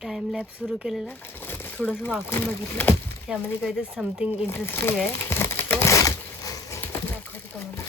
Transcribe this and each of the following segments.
Time lap सुरू केलेला, थोडंसं वाकून बघितलं, यामध्ये काहीतरी समथिंग इंटरेस्टिंग आहे, तो दाखवतो तुम्हाला.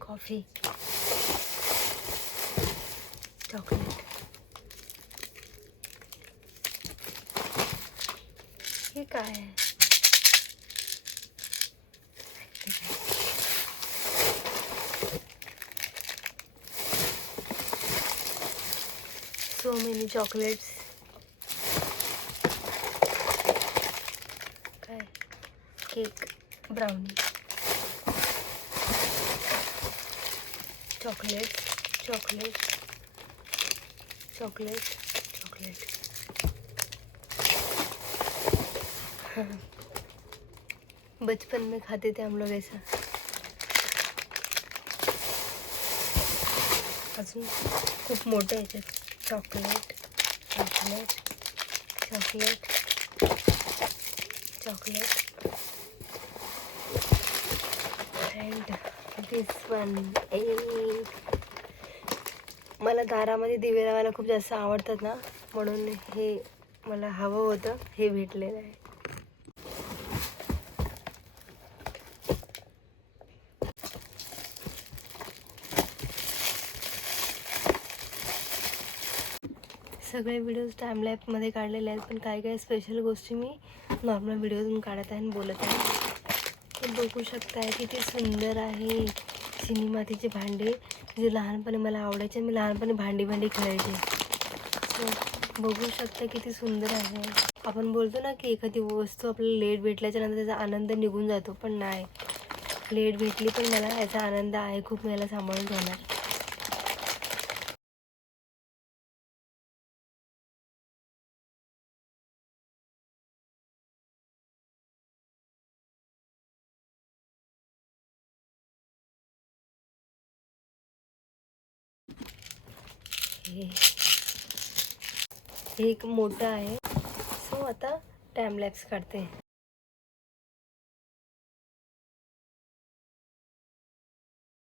कॉफी, चॉकलेट, हे काय आहे? So many chocolates. काय? Cake, brownie, chocolate, chocolate, chocolate, chocolate. बचपन में खाते थे हम लोग ऐसा. अजून खूप मोठे याच्यात. Chocolate, chocolate, chocolate, chocolate. And this one. मला दारामध्ये दिवे लावायला खूप जास्त आवडतात ना, म्हणून हे मला हवं होतं, हे भेटलेलं आहे. सगळे व्हिडिओज टाईमलॅपमध्ये काढलेले आहेत, पण काही काही स्पेशल गोष्टी मी नॉर्मल व्हिडिओतून काढत आहे आणि बोलत आहे. ते बघू शकताय किती सुंदर आहे. चिनी मातीचे भांडे जे लहानपणी मला आवडायचे, मी लहानपणी भांडी खेळायचे. सो बघू शकता किती सुंदर आहे. आपण बोलतो ना की एखादी वस्तू आपल्याला लेट भेटल्याच्या नंतर त्याचा आनंद निघून जातो, पण नाही, लेट भेटली पण मला याचा आनंद आहे खूप. मला सांभाळून ठेवणार. हे एक मोठं आहे. सो आता टाइम लॅप्स काढते.